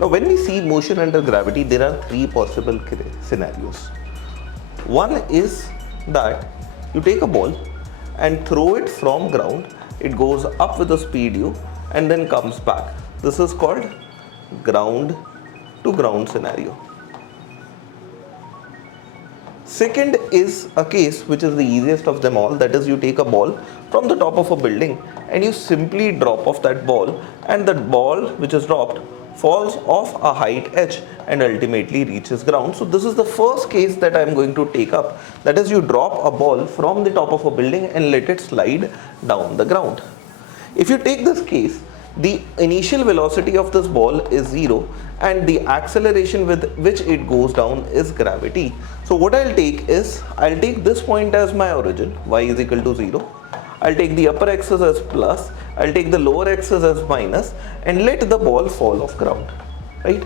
Now when we see motion under gravity, there are three possible scenarios. One is that you take a ball and throw it from ground, it goes up with a speed u and then comes back. This is called ground to ground scenario. Second is a case which is the easiest of them all, that is you take a ball from the top of a building and you simply drop off that ball, and that ball which is dropped falls off a height h and ultimately reaches ground. So this is the first case that I am going to take up, that is you drop a ball from the top of a building and let it slide down the ground. If you take this case, the initial velocity of this ball is 0 and the acceleration with which it goes down is gravity. So what I'll take is, I'll take this point as my origin, y is equal to 0. I'll take the upper axis as plus, I'll take the lower axis as minus, and let the ball fall off ground, right?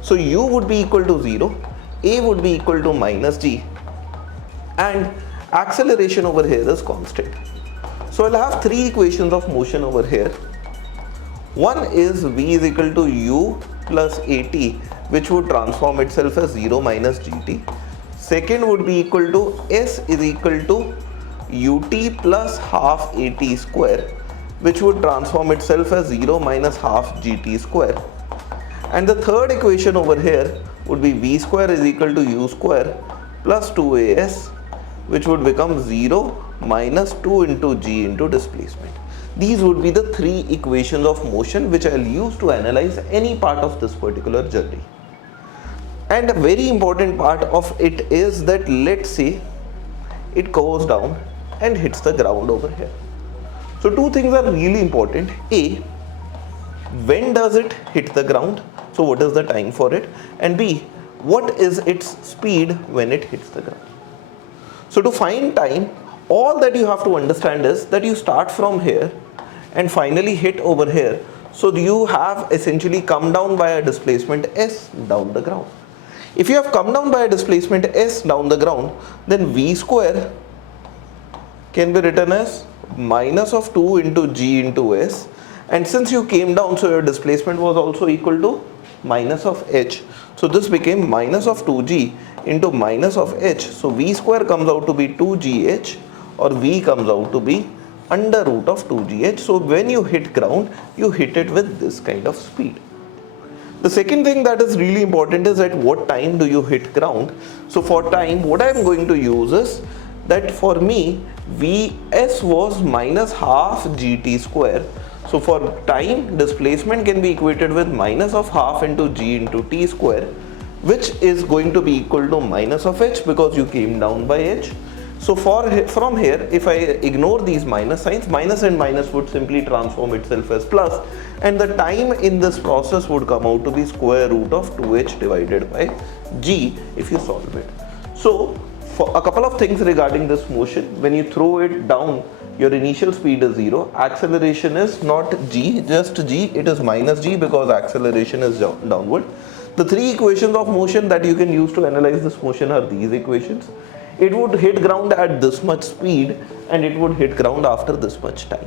So u would be equal to 0, a would be equal to minus g, and acceleration over here is constant. So I'll have three equations of motion over here. One is v is equal to u plus at, which would transform itself as 0 minus gt. Second would be equal to s is equal to ut plus half at square, which would transform itself as 0 minus half gt square. And the third equation over here would be v square is equal to u square plus 2as, which would become 0 minus 2 into g into displacement. These would be the three equations of motion which I'll use to analyze any part of this particular journey. And a very important part of it is that, let's say it goes down and hits the ground over here. So two things are really important. A, when does it hit the ground? So what is the time for it? And B, what is its speed when it hits the ground? So to find time, all that you have to understand is that you start from here and finally hit over here. So you have essentially come down by a displacement s down the ground. If you have come down by a displacement s down the ground, then v square can be written as minus of 2 into g into s, and since you came down, so your displacement was also equal to minus of h, so this became minus of 2g into minus of h. So v square comes out to be 2gh, or v comes out to be under root of 2gh. So when you hit ground, you hit it with this kind of speed. The second thing that is really important is at what time do you hit ground. So for time, what I am going to use is that for me vs was minus half gt square. So for time, displacement can be equated with minus of half into g into t square, which is going to be equal to minus of h because you came down by h. So from here, if I ignore these minus signs, minus and minus would simply transform itself as plus, and the time in this process would come out to be square root of 2h divided by g if you solve it. So for a couple of things regarding this motion, when you throw it down, your initial speed is 0, acceleration is not g, just g, it is minus g because acceleration is downward. The three equations of motion that you can use to analyze this motion are these equations. It would hit ground at this much speed and it would hit ground after this much time.